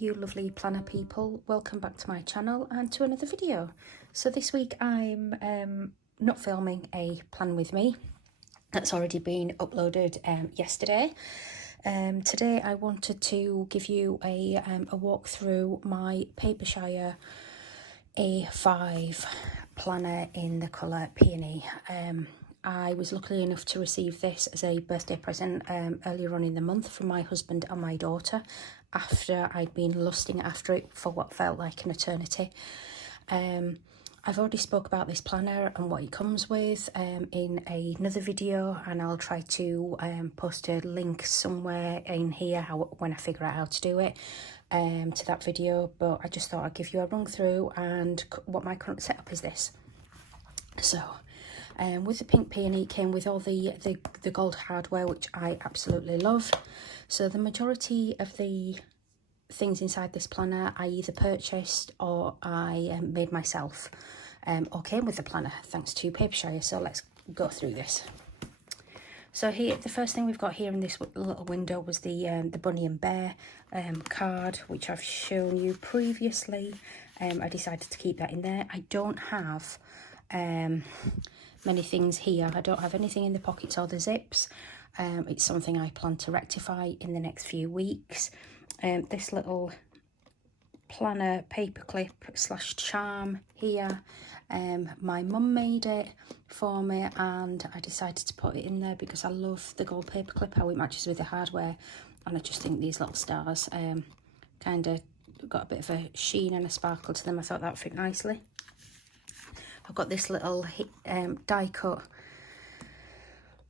you lovely planner people, welcome back to my channel and to another video. So this week I'm not filming a plan with me. That's already been uploaded yesterday. Today I wanted to give you a walk through my Papershire A5 planner in the colour Peony. I was lucky enough to receive this as a birthday present earlier on in the month from my husband and my daughter, after I'd been lusting after it for what felt like an eternity. I've already spoke about this planner and what it comes with in another video, and I'll try to post a link somewhere in here when I figure out how to do it to that video. But I just thought I'd give you a run through and what my current setup is this. So with the pink peony, it came with all the gold hardware, which I absolutely love. So the majority of the things inside this planner I either purchased or I made myself, or came with the planner thanks to Papershire. So let's go through this. So here, the first thing we've got here in this little window was the Bunny and Bear card, which I've shown you previously. I decided to keep that in there. I don't have many things here. I don't have anything in the pockets or the zips. It's something I plan to rectify in the next few weeks. This little planner paperclip / charm here, my mum made it for me and I decided to put it in there because I love the gold paperclip, how it matches with the hardware, and I just think these little stars kind of got a bit of a sheen and a sparkle to them. I thought that would fit nicely. I've got this little die cut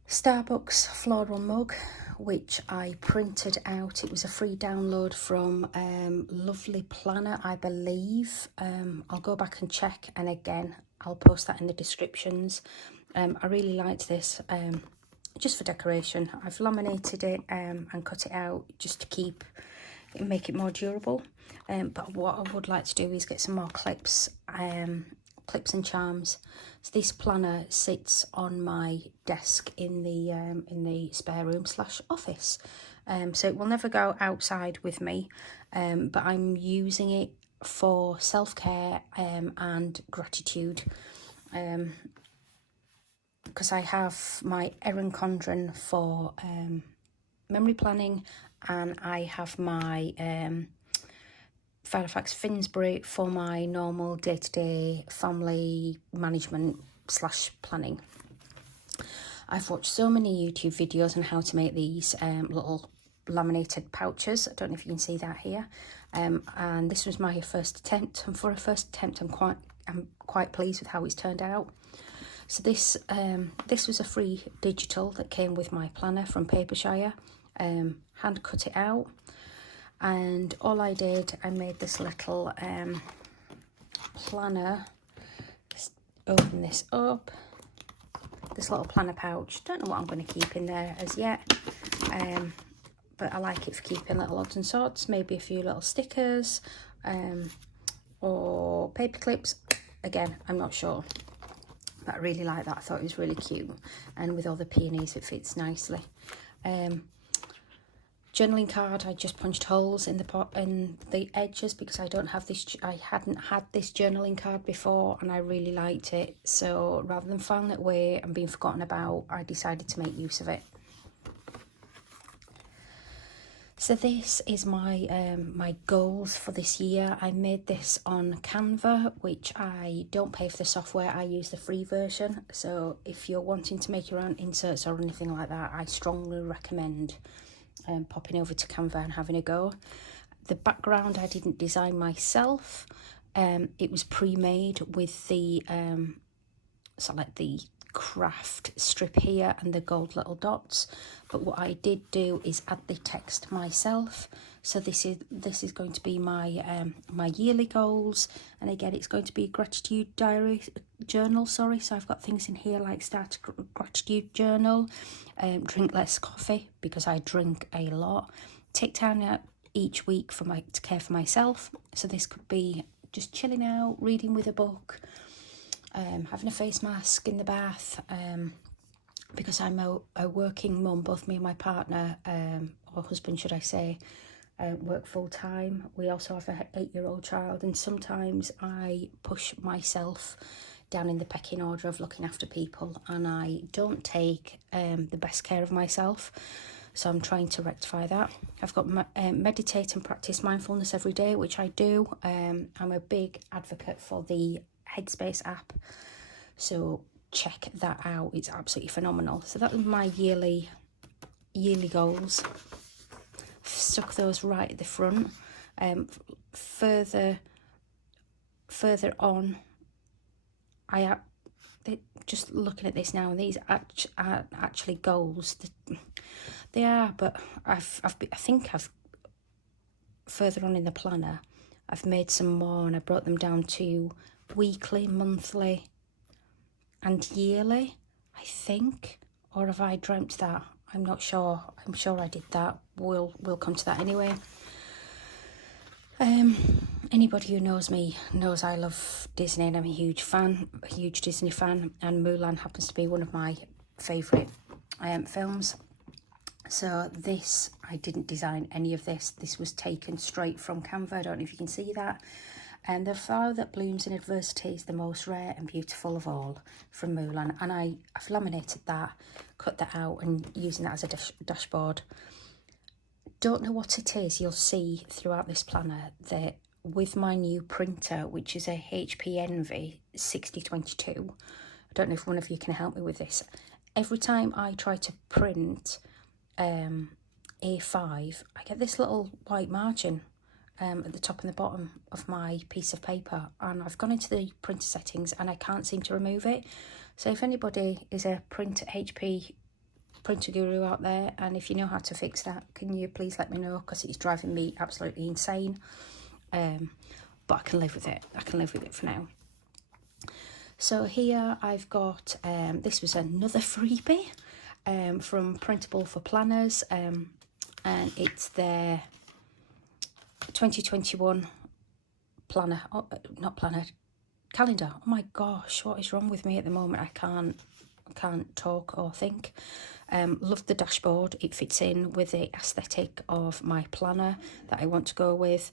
Starbucks floral mug, which I printed out. It was a free download from Lovely Planner, I believe. I'll go back and check, and again I'll post that in the descriptions. I really liked this just for decoration. I've laminated it and cut it out just to make it more durable. But what I would like to do is get some more clips and charms. So this planner sits on my desk in the spare room / office, so it will never go outside with me, but I'm using it for self-care and gratitude, because I have my Erin Condren for memory planning, and I have my Fairfax Finsbury for my normal day-to-day family management / planning. I've watched so many YouTube videos on how to make these little laminated pouches. I don't know if you can see that here, and this was my first attempt, and for a first attempt I'm quite pleased with how it's turned out. So this was a free digital that came with my planner from Papershire. Hand cut it out. And all I did, I made this little planner. Just open this up. This little planner pouch. Don't know what I'm going to keep in there as yet. But I like it for keeping little odds and sods. Maybe a few little stickers or paper clips. Again, I'm not sure. But I really like that. I thought it was really cute. And with all the peonies, it fits nicely. Journaling card, I just punched holes in the edges because I hadn't had this journaling card before, and I really liked it. So rather than filing it away and being forgotten about, I decided to make use of it. So this is my goals for this year. I made this on Canva, which I don't pay for the software. I use the free version. So if you're wanting to make your own inserts or anything like that, I strongly recommend popping over to Canva and having a go. The background I didn't design myself. It was pre-made with the the craft strip here and the gold little dots. But what I did do is add the text myself. So this is going to be my my yearly goals, and again it's going to be a gratitude journal. So I've got things in here like start a gratitude journal, drink less coffee because I drink a lot, take time out each week to care for myself. So this could be just chilling out, reading with a book, having a face mask in the bath, because I'm a working mum. Both me and my partner, or husband should I say, work full time. We also have an 8-year-old child, and sometimes I push myself down in the pecking order of looking after people, and I don't take the best care of myself. So I'm trying to rectify that. I've got meditate and practice mindfulness every day, which I do. I'm a big advocate for the Headspace app, so check that out. It's absolutely phenomenal. So that was my yearly goals. Stuck those right at the front. Further on, just looking at this now, these are actually goals. They are, but I think I've further on in the planner, I've made some more, and I brought them down to weekly, monthly, and yearly, I think. Or have I dreamt that? I'm not sure. I'm sure I did that. We'll come to that anyway. Anybody who knows me knows I love Disney, and I'm a huge Disney fan, and Mulan happens to be one of my favourite films. So this, I didn't design any of this. This was taken straight from Canva. I don't know if you can see that. And the flower that blooms in adversity is the most rare and beautiful of all, from Mulan. And I've laminated that, cut that out, and using that as a dashboard. Don't know what it is. You'll see throughout this planner that with my new printer, which is a HP Envy 6022, I don't know if one of you can help me with this. Every time I try to print A5, I get this little white margin at the top and the bottom of my piece of paper, and I've gone into the printer settings and I can't seem to remove it. So if anybody is a HP printer guru out there, and if you know how to fix that, can you please let me know, because it's driving me absolutely insane. But I can live with it. I can live with it for now. So here I've got, this was another freebie from Printable for Planners, and it's their 2021 planner, calendar. Oh my gosh, what is wrong with me at the moment? I can't talk or think. Love the dashboard. It fits in with the aesthetic of my planner that I want to go with.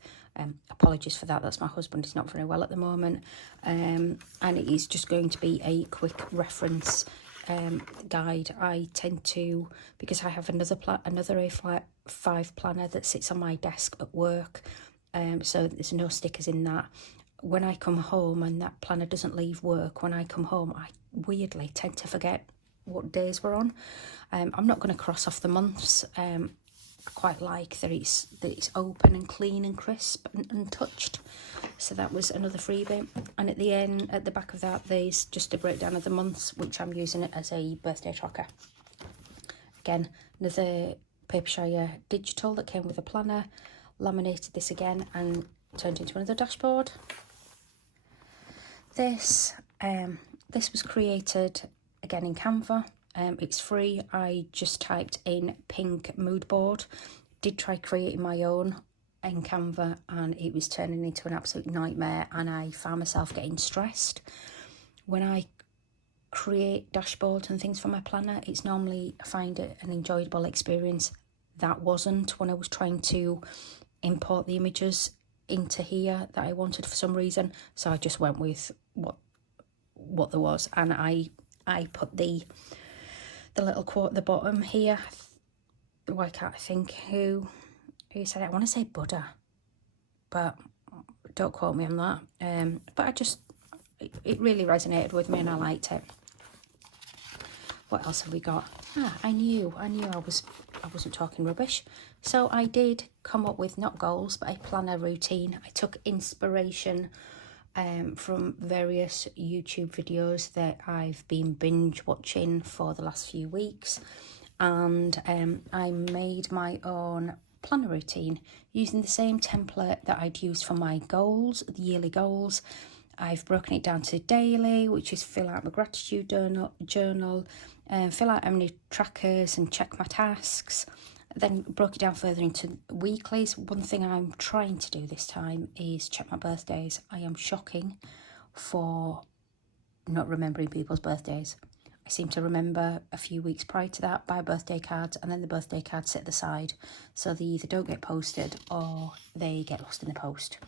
Apologies for that, that's my husband. He's not very well at the moment, and it is just going to be a quick reference guide. I tend to, because I have another A5 planner that sits on my desk at work, so there's no stickers in that. When I come home, and that planner doesn't leave work, when I come home, I weirdly tend to forget what days we're on. I'm not going to cross off the months. I quite like that it's open and clean and crisp and untouched. So that was another freebie. And at the end, at the back of that, there's just a breakdown of the months, which I'm using it as a birthday tracker. Again, another Papershire digital that came with a planner. Laminated this again and turned into another dashboard. This was created again in Canva. It's free. I just typed in pink mood board. Did try creating my own in Canva, and it was turning into an absolute nightmare, and I found myself getting stressed. When I create dashboards and things for my planner, it's normally, I find it an enjoyable experience. That wasn't when I was trying to import the images into here that I wanted for some reason. So I just went with what there was, and I put the little quote at the bottom here. Why can't I think who said it? I want to say Buddha, but don't quote me on that. But it really resonated with me, and I liked it. What else have we got? I knew I wasn't talking rubbish. So I did come up with not goals, but a planner routine. I took inspiration from various YouTube videos that I've been binge watching for the last few weeks, and I made my own planner routine using the same template that I'd used for my goals, the yearly goals. I've broken it down to daily, which is fill out my gratitude journal, fill out how many trackers and check my tasks. Then broke it down further into weeklies. One thing I'm trying to do this time is check my birthdays. I am shocking for not remembering people's birthdays. I seem to remember a few weeks prior to that, buy birthday cards, and then the birthday cards sit at the side, so they either don't get posted or they get lost in the post.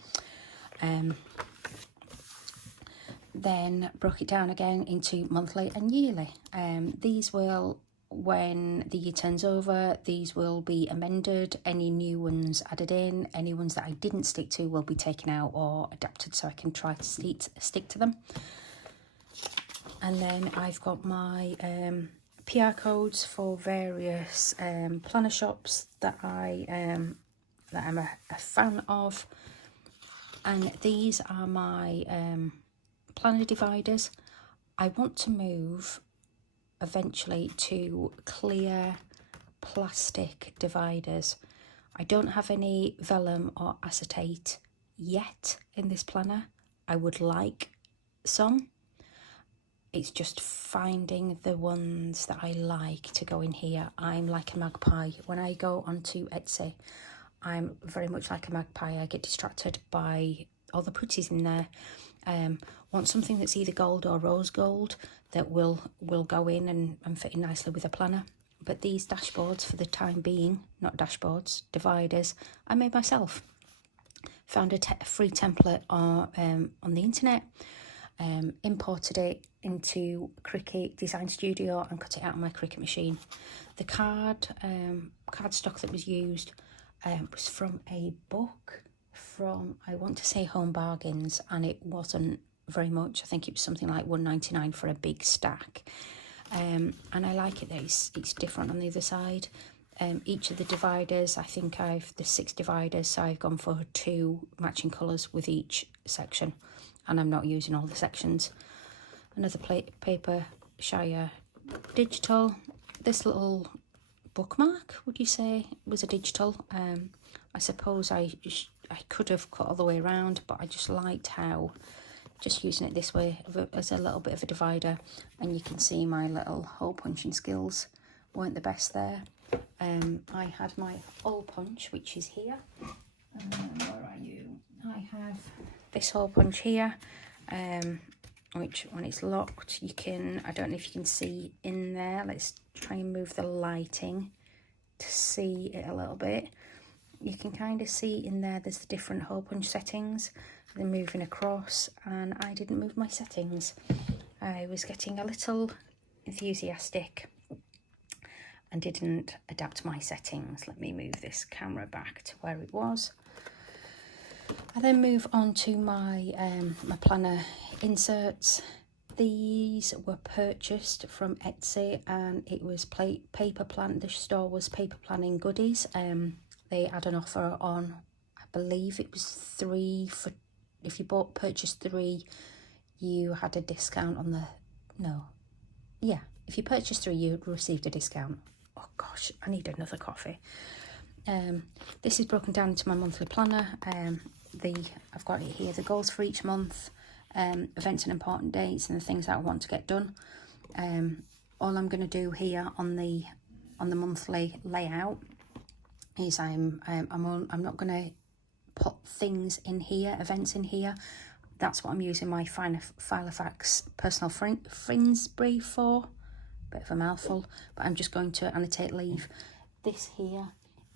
Then broke it down again into monthly and yearly. These will, when the year turns over, these will be amended, any new ones added in, any ones that I didn't stick to will be taken out or adapted so I can try to stick to them. And then I've got my PR codes for various planner shops that I'm a fan of, and these are my planner dividers. I want to move eventually to clear plastic dividers. I don't have any vellum or acetate yet in this planner. I would like some. It's just finding the ones that I like to go in here. I'm like a magpie. When I go onto Etsy, I'm very much like a magpie. I get distracted by all the pretties in there. Want something that's either gold or rose gold that will go in and fit in nicely with a planner. But these dashboards, for the time being, not dashboards, dividers, I made myself. Found a free template on the internet, imported it into Cricut Design Studio and cut it out on my Cricut machine. The cardstock that was used was from a book from, I want to say, Home Bargains, and it wasn't very much. I think it was something like $1.99 for a big stack. And I like it that it's different on the other side. Each of the dividers, I think there's 6 dividers, so I've gone for 2 matching colours with each section, and I'm not using all the sections. Another Papershire digital. This little bookmark, would you say, was a digital. I suppose I could have cut all the way around, but I just liked how just using it this way as a little bit of a divider, and you can see my little hole punching skills weren't the best there. I had my hole punch, which is here. Where are you? I have this hole punch here, which when it's locked, you can, I don't know if you can see in there. Let's try and move the lighting to see it a little bit. You can kind of see in there, there's the different hole punch settings. They're moving across, and I didn't move my settings. I was getting a little enthusiastic and didn't adapt my settings. Let me move this camera back to where it was. I then move on to my my planner inserts. These were purchased from Etsy, and it was paper plan. The store was paper planning goodies. They had an offer on, I believe it was 3 for, if you purchased 3, you had a discount on if you purchased 3, you received a discount. Oh gosh, I need another coffee. This is broken down into my monthly planner. I've got it here, the goals for each month, events and important dates, and the things that I want to get done. All I'm going to do here on the monthly layout is I'm not going to put things in here, events in here. That's what I'm using my Filofax personal Frinsbury for. Bit of a mouthful, but I'm just going to annotate leave. This here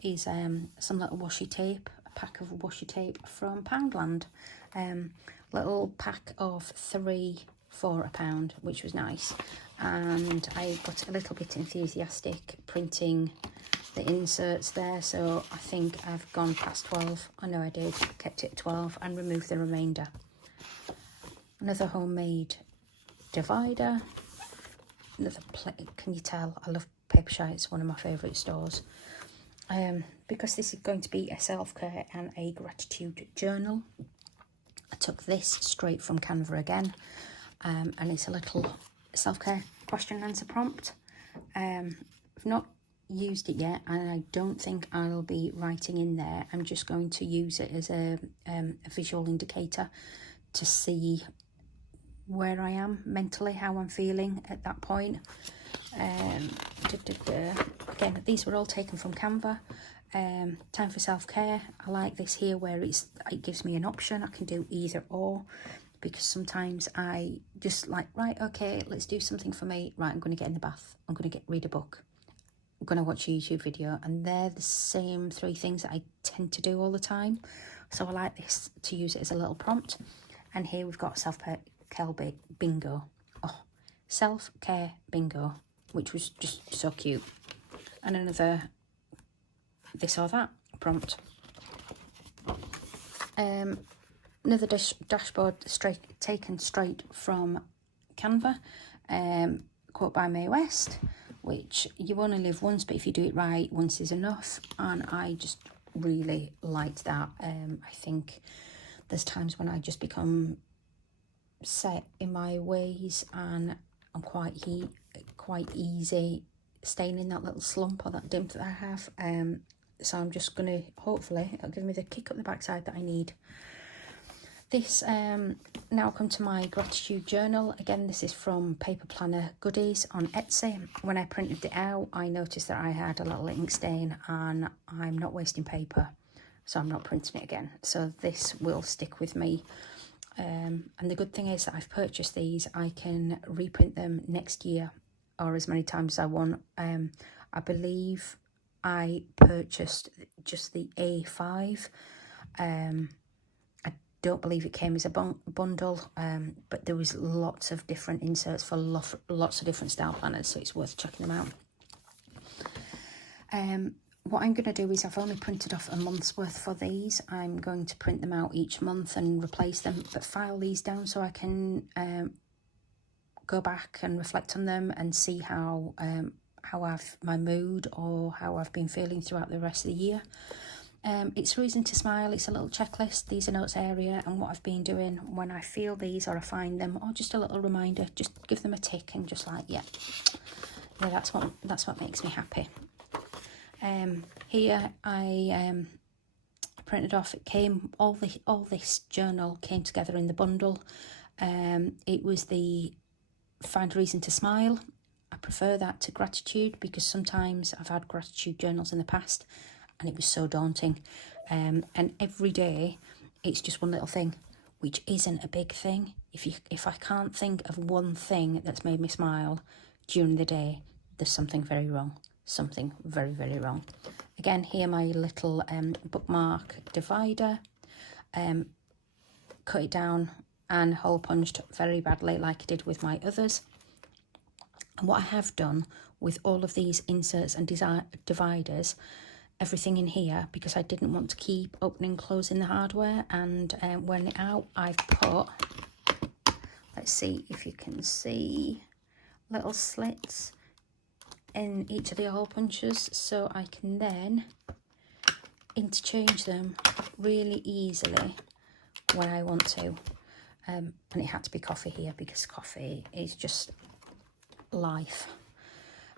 is some little washi tape, a pack of washi tape from Poundland. Little pack of 3 for £1, which was nice. And I got a little bit enthusiastic printing the inserts there, so I think I've gone past 12. I know I did, kept it 12 and removed the remainder. Another homemade divider. Another can you tell I love Papershire? It's one of my favourite stores. Because this is going to be a self-care and a gratitude journal, I took this straight from Canva again, and it's a little self-care question and answer prompt. I've not used it yet, and I don't think I'll be writing in there. I'm just going to use it as a visual indicator to see where I am mentally, how I'm feeling at that point. Again, these were all taken from Canva. Time for self-care. I like this here where it gives me an option. I can do either or. because sometimes I just like, right, okay, let's do something for me. Right, I'm going to get in the bath. I'm going to read a book. I'm going to watch a YouTube video. And they're the same 3 things that I tend to do all the time. So I like this to use it as a little prompt. And here we've got self-care bingo. Oh, self-care bingo, which was just so cute. And another this or that prompt. Another dashboard taken straight from Canva, quote by Mae West, which you only live once, but if you do it right, once is enough. And I just really liked that. I think there's times when I just become set in my ways, and I'm quite easy staying in that little slump or that dimp that I have. So I'm just going to, hopefully, it'll give me the kick up the backside that I need. This now come to my gratitude journal. Again, this is from Paper Planner Goodies on Etsy. When I printed it out, I noticed that I had a little ink stain, and I'm not wasting paper, so I'm not printing it again. So this will stick with me. And the good thing is that I've purchased these. I can reprint them next year or as many times as I want. I believe I purchased just the A5. I don't believe it came as a bundle, but there was lots of different inserts for lots of different style planners, so it's worth checking them out. What I'm going to do is I've only printed off a month's worth for these. I'm going to print them out each month and replace them, but file these down so I can go back and reflect on them and see how my mood or how I've been feeling throughout the rest of the year. It's a reason to smile. It's a little checklist. These are notes area and what I've been doing when I feel these or I find them, or just a little reminder. Just give them a tick and just like, yeah, that's what makes me happy. Here I printed off. It came all this journal came together in the bundle. It was the find a reason to smile. I prefer that to gratitude because sometimes I've had gratitude journals in the past and it was so daunting. And every day it's just one little thing, which isn't a big thing. If I can't think of one thing that's made me smile during the day, there's something very wrong. Something very, very wrong. Again, here my little bookmark divider. Cut it down and hole punched very badly like I did with my others. And what I have done with all of these inserts and dividers, everything in here, because I didn't want to keep opening and closing the hardware, and when out I've put, let's see if you can see, little slits in each of the hole punches, so I can then interchange them really easily when I want to. And it had to be coffee here because coffee is just life.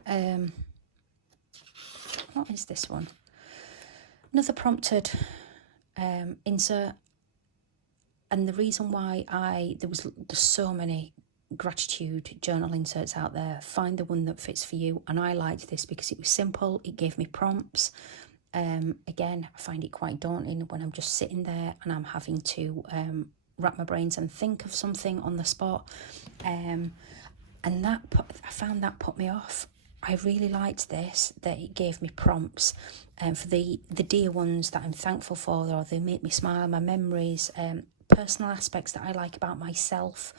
What is this one? Another prompted insert. And the reason why there's so many gratitude journal inserts out there, find the one that fits for you. And I liked this because it was simple. It gave me prompts. Again, I find it quite daunting when I'm just sitting there and I'm having to wrap my brains and think of something on the spot. And I found that put me off. I really liked this, that it gave me prompts for the dear ones that I'm thankful for, or they make me smile, my memories, personal aspects that I like about myself.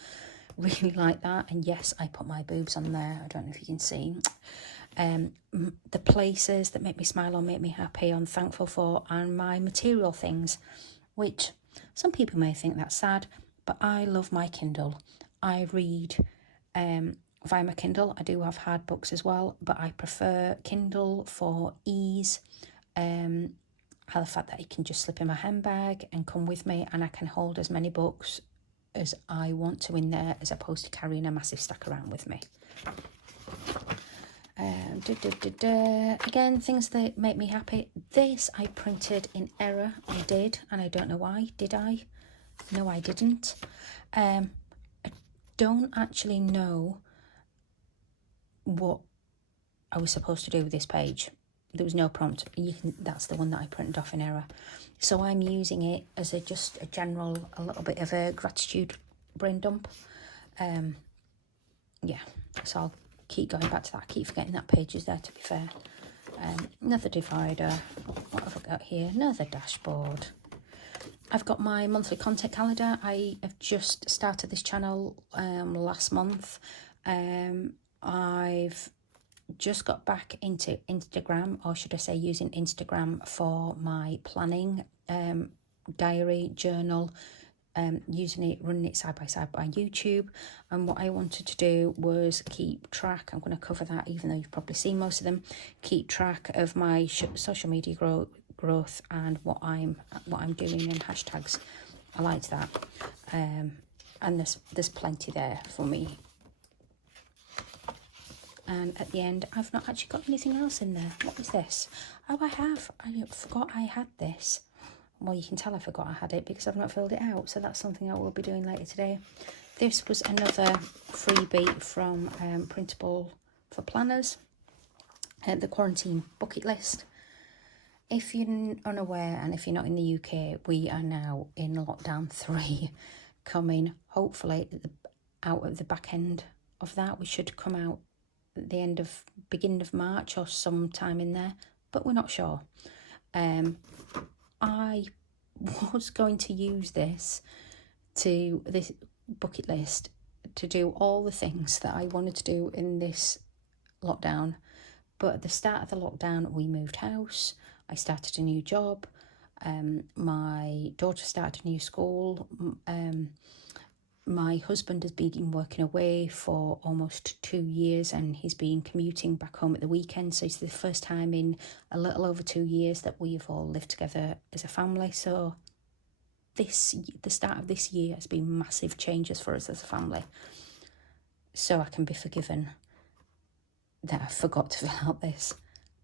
Really like that. And yes, I put my boobs on there. I don't know if you can see. The places that make me smile or make me happy, I'm thankful for, and my material things, which some people may think that's sad, but I love my Kindle. I read via my Kindle. I do have hard books as well, but I prefer Kindle for ease. How the fact that it can just slip in my handbag and come with me, and I can hold as many books as I want to in there, as opposed to carrying a massive stack around with me. Again, things that make me happy. This I printed in error. I did, and I don't know why. Did I? No, I didn't. I don't actually know what I was supposed to do with this page. There was no prompt. That's the one that I printed off in error. So I'm using it as just a little bit of a gratitude brain dump. Yeah, so I'll keep going back to that. I keep forgetting that page is there, to be fair. Another divider. What have I got here? Another dashboard. I've got my monthly content calendar. I have just started this channel last month. I've just got back into Instagram, or should I say using Instagram for my planning, diary, journal, using it, running it side by side by YouTube. And what I wanted to do was keep track. I'm going to cover that, even though you've probably seen most of them. Keep track of my social media growth and what I'm doing, and hashtags. I liked that, and there's plenty there for me. And at the end, I've not actually got anything else in there. What is this? Oh, I forgot I had this. Well, you can tell I forgot I had it because I've not filled it out. So that's something I will be doing later today. This was another freebie from Printable for Planners. The quarantine bucket list. If you're unaware, and if you're not in the UK, we are now in lockdown 3, coming hopefully out of the back end of that. We should come out at the beginning of March or sometime in there, but we're not sure. I was going to use this bucket list to do all the things that I wanted to do in this lockdown, but at the start of the lockdown we moved house. I started a new job. My daughter started a new school. My husband has been working away for almost 2 years, and he's been commuting back home at the weekend. So it's the first time in a little over 2 years that we've all lived together as a family. So the start of this year has been massive changes for us as a family. So I can be forgiven that I forgot to fill out this,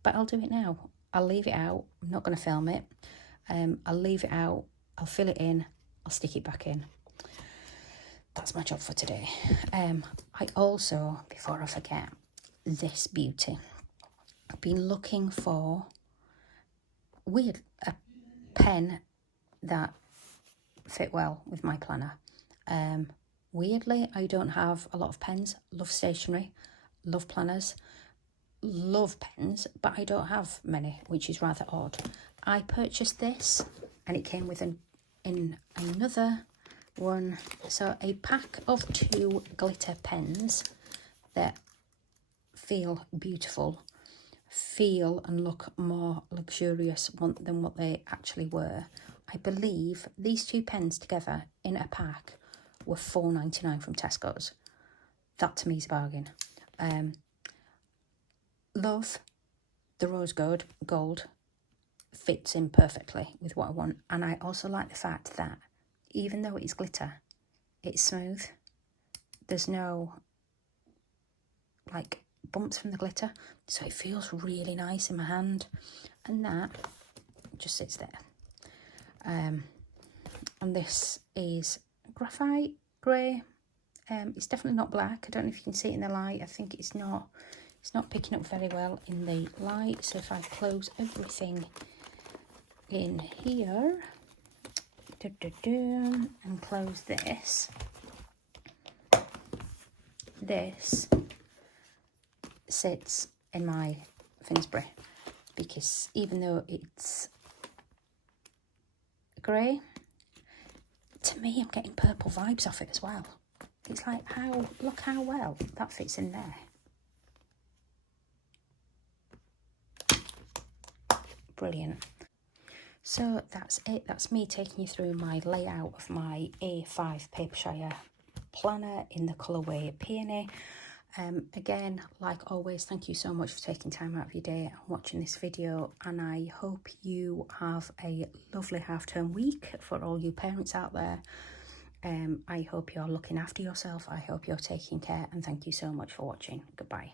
but I'll do it now. I'll leave it out. I'm not going to film it. I'll leave it out. I'll fill it in. I'll stick it back in. That's my job for today. I also, before I forget, this beauty. I've been looking for a pen that fit well with my planner. Weirdly, I don't have a lot of pens. Love stationery, love planners, love pens, but I don't have many, which is rather odd. I purchased this, and it came with in another one. So a pack of 2 glitter pens that feel beautiful, feel and look more luxurious than what they actually were. I believe these 2 pens together in a pack were $4.99 from Tesco's. That to me is a bargain. Love the rose gold, fits in perfectly with what I want. And I also like the fact that even though it's glitter, it's smooth. There's no like bumps from the glitter, so it feels really nice in my hand, and that just sits there. And this is graphite grey. It's definitely not black. I don't know if you can see it in the light. I think it's not picking up very well in the light. So if I close everything in here, and close this sits in my Finsbury, because even though it's grey, to me I'm getting purple vibes off it as well. It's like, look how well that fits in there. Brilliant. So that's it. That's me taking you through my layout of my A5 Papershire planner in the colourway Peony. Again, like always, thank you so much for taking time out of your day and watching this video, and I hope you have a lovely half-term week for all you parents out there. I hope you're looking after yourself. I hope you're taking care, and thank you so much for watching. Goodbye.